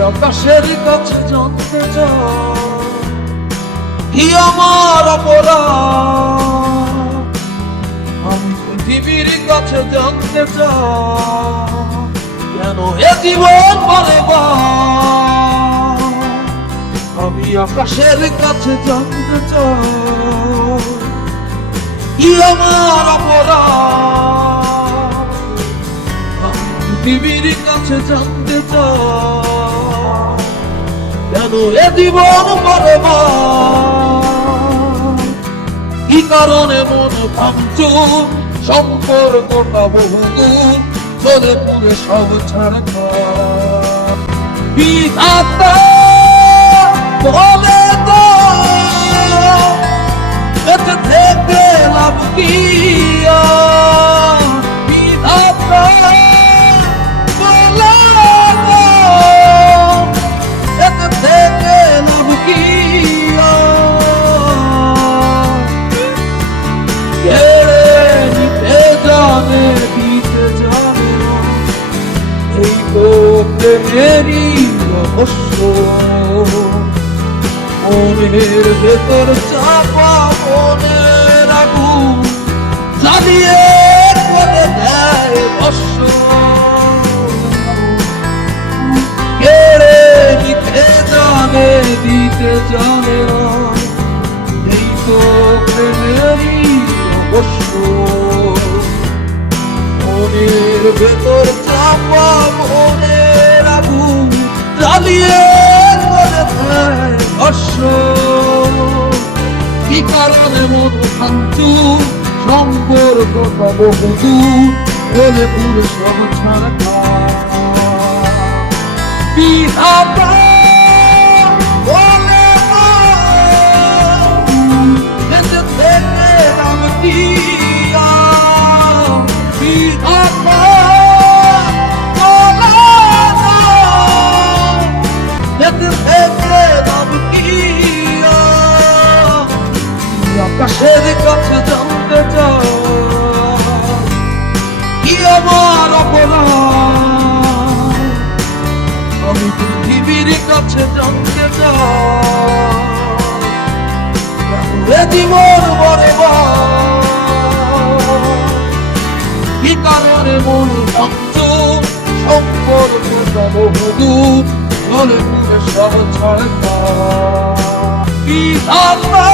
আকাশের কাছে জানতে চাই। আমার অপরাধ। আমি পৃথিবীর কাছে জানতে চাই। কেন এ জীবন পরে আমি আকাশের কাছে জানতে চাই। আমার অপরাধ। আমি পৃথিবীর কাছে জানতে কেন এ জীবন কি কারণে মন ভাঙচু? সম্পর্কটা বহুদূর চলে পুরে সব ছাড় বলে তো লাভ কি? জানে দিতে জানে না। এই তো প্রেমেরই রহস্য ভেতর চাপা মনের আগুন জ্বালিয়ে করে দেয় বর্ষ কেড়ে নিতে জানে দিতে জানে এই তো প্রেমেরই অবশ্য মনের ভেতর চাপা মনের আবু জ্বালিয়ে করে দেয়, অশ্ব, কি কারণে মন শান্তু সম্পর্কটা বহুদূর বলে পুরুষ ছাড়া জানতে চাই কি আমার অপরাধ? আমি পৃথিবীর কাছে জানতে চাই জীবন বড় কি কারণে মন ভক্ত সম্পর্ক বহুদূর চলে পুরে সব ছাড়া কি ধারণা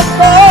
for